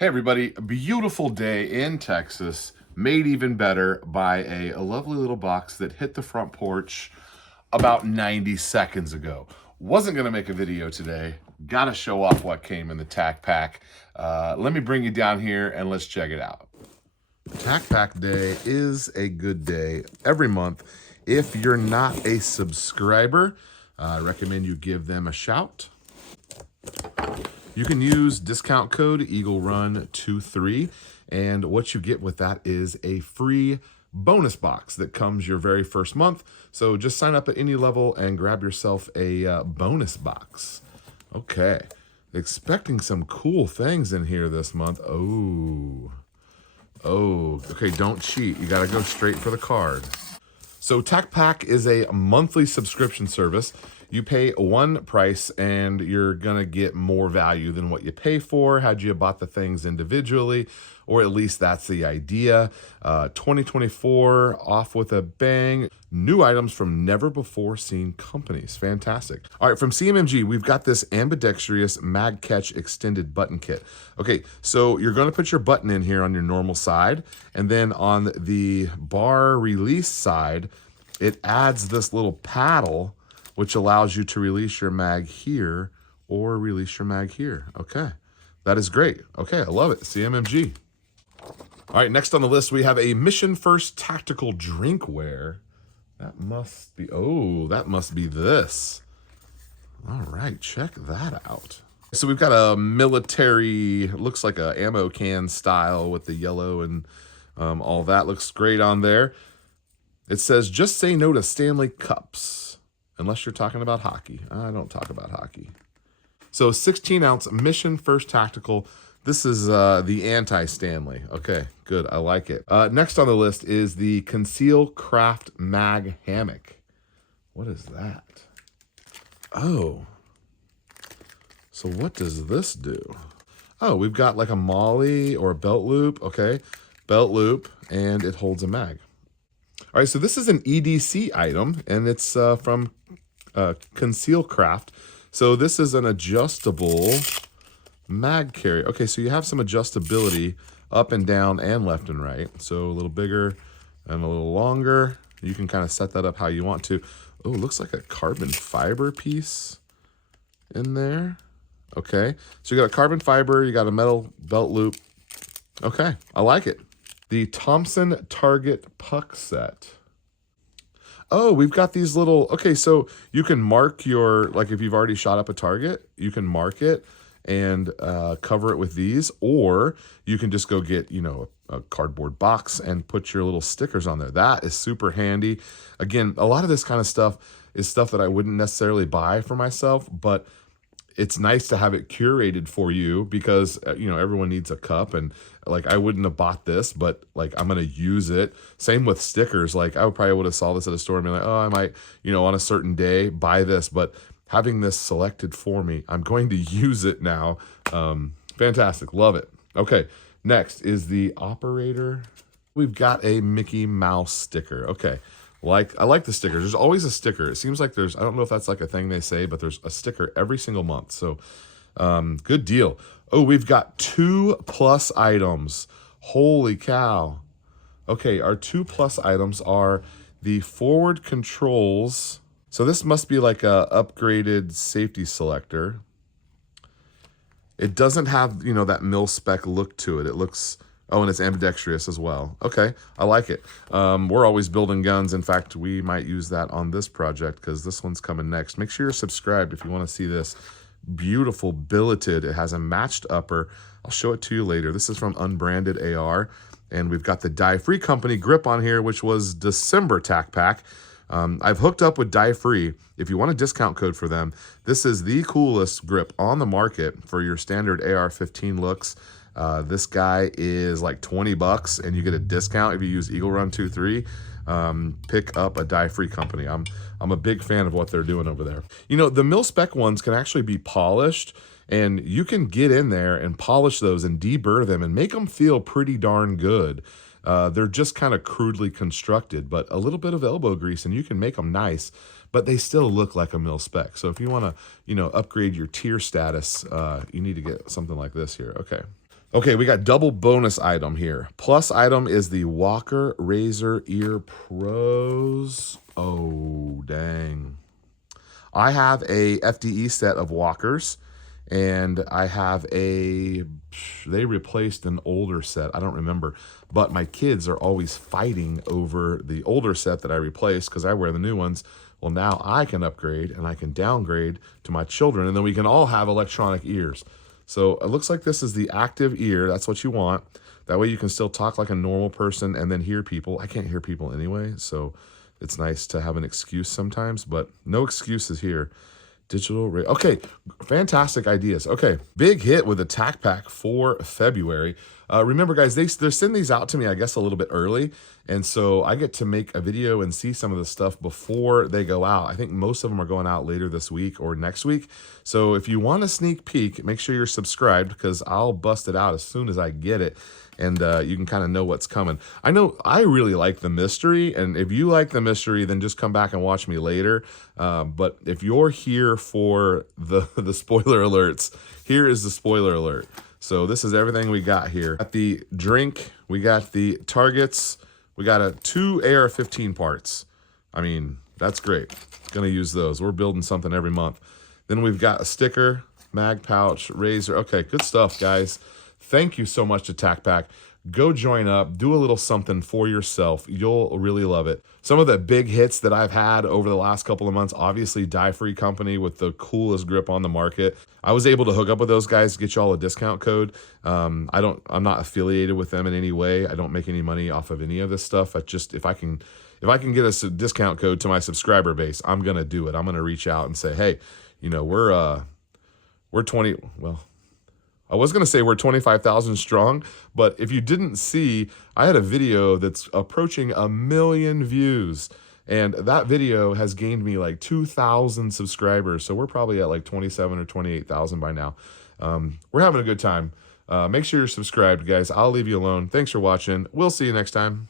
Hey everybody, a beautiful day in Texas, made even better by a lovely little box that hit the front porch about 90 seconds ago. Wasn't gonna make a video today, gotta show off what came in the Tacpack. Let me bring you down here and let's check it out. Tacpack Day is a good day every month. If you're not a subscriber, I recommend you give them a shout. You can use discount code EagleRun23, and what you get with that is a free bonus box that comes your very first month. So just sign up at any level and grab yourself a bonus box. Okay, expecting some cool things in here this month. Oh, okay, don't cheat. You gotta go straight for the card. So Tacpack is a monthly subscription service. You pay one price and you're gonna get more value than what you pay for had you bought the things individually, or at least that's the idea. 2024 off with a bang. New items from never before seen companies. Fantastic. All right, from CMMG, we've got this ambidextrous mag catch extended button kit. Okay, so you're gonna put your button in here on your normal side, and then on the bar release side, it adds this little paddle which allows you to release your mag here or release your mag here. Okay, that is great. Okay, I love it, CMMG. All right, next on the list, we have a Mission First Tactical Drinkware. That must be, oh, that must be this. All right, check that out. So we've got a military, looks like a ammo can style with the yellow and all that. Looks great on there. It says, just say no to Stanley Cups. Unless you're talking about hockey. I don't talk about hockey. So 16-ounce Mission First Tactical. This is the anti-Stanley. Okay, good. I like it. Next on the list is the Conceal Craft Mag Hammock. What is that? Oh. So what does this do? Oh, we've got like a molly or a belt loop. Okay, belt loop, and it holds a mag. All right, so this is an EDC item, and it's from Conceal Craft. So this is an adjustable mag carrier. Okay, so you have some adjustability up and down and left and right. So a little bigger and a little longer. You can kind of set that up how you want to. Oh, it looks like a carbon fiber piece in there. Okay, so you got a carbon fiber, you got a metal belt loop. Okay, I like it. The Thompson Target Puck Set. Oh, we've got these little, okay, so you can mark your, like if you've already shot up a target, you can mark it and cover it with these, or you can just go get, you know, a cardboard box and put your little stickers on there. That is super handy. Again, a lot of this kind of stuff is stuff that I wouldn't necessarily buy for myself, but it's nice to have it curated for you because, you know, everyone needs a cup, and like I wouldn't have bought this, but like I'm going to use it. Same with stickers. Like I probably would have saw this at a store and be like, oh, I might, you know, on a certain day buy this, but having this selected for me, I'm going to use it now. Fantastic. Love it. Okay. Next is the operator. We've got a Mickey Mouse sticker. Okay. I like the stickers. There's always a sticker. It seems like there's, I don't know if that's like a thing they say, but there's a sticker every single month. So good deal. Oh, we've got 2+ items. Holy cow. Okay, our 2+ items are the forward controls. So this must be like a upgraded safety selector. It doesn't have, you know, that mil-spec look to it. It looks, oh, and it's ambidextrous as well. Okay, I like it. We're always building guns. In fact, we might use that on this project because this one's coming next. Make sure you're subscribed if you want to see this. Beautiful billeted. It has a matched upper. I'll show it to you later. This is from Unbranded AR, and we've got the Die Free Company grip on here, which was December Tacpack. I've hooked up with Die Free. If you want a discount code for them, this is the coolest grip on the market for your standard AR-15 looks. This guy is like $20 and you get a discount if you use EagleRun23. Pick up a Die Free Company. I'm a big fan of what they're doing over there. You know, the mil-spec ones can actually be polished, and you can get in there and polish those and deburr them and make them feel pretty darn good. They're just kind of crudely constructed, but a little bit of elbow grease and you can make them nice, but they still look like a mil-spec. So if you want to, you know, upgrade your tier status, you need to get something like this here. Okay. Okay, we got double bonus item here. Plus item is the Walker Razor Ear Pros. Oh, dang. I have a FDE set of Walkers, and I have they replaced an older set. I don't remember, but my kids are always fighting over the older set that I replaced because I wear the new ones. Well, now I can upgrade and I can downgrade to my children, and then we can all have electronic ears. So it looks like this is the active ear. That's what you want. That way you can still talk like a normal person and then hear people. I can't hear people anyway, so it's nice to have an excuse sometimes, but no excuses here. Okay, fantastic ideas. Okay, big hit with the Tacpack for February. Remember, guys, they're sending these out to me, I guess, a little bit early, and so I get to make a video and see some of the stuff before they go out. I think most of them are going out later this week or next week. So if you want a sneak peek, make sure you're subscribed because I'll bust it out as soon as I get it. And you can kind of know what's coming. I know I really like the mystery, and if you like the mystery, then just come back and watch me later. But if you're here for the spoiler alerts, here is the spoiler alert. So this is everything we got here. Got the drink, we got the targets, we got 2 AR-15 parts. I mean, that's great. Gonna use those. We're building something every month. Then we've got a sticker, mag pouch, razor. Okay, good stuff, guys. Thank you so much to Tacpack. Go join up, do a little something for yourself. You'll really love it. Some of the big hits that I've had over the last couple of months, obviously Die Free Company with the coolest grip on the market. I was able to hook up with those guys to get y'all a discount code. I'm not affiliated with them in any way. I don't make any money off of any of this stuff. If I can get a discount code to my subscriber base, I'm gonna do it. I'm gonna reach out and say, hey, you know, we're 20, well, I was going to say we're 25,000 strong, but if you didn't see, I had a video that's approaching 1 million views, and that video has gained me like 2,000 subscribers, so we're probably at like 27 or 28,000 by now. We're having a good time. Make sure you're subscribed, guys. I'll leave you alone. Thanks for watching. We'll see you next time.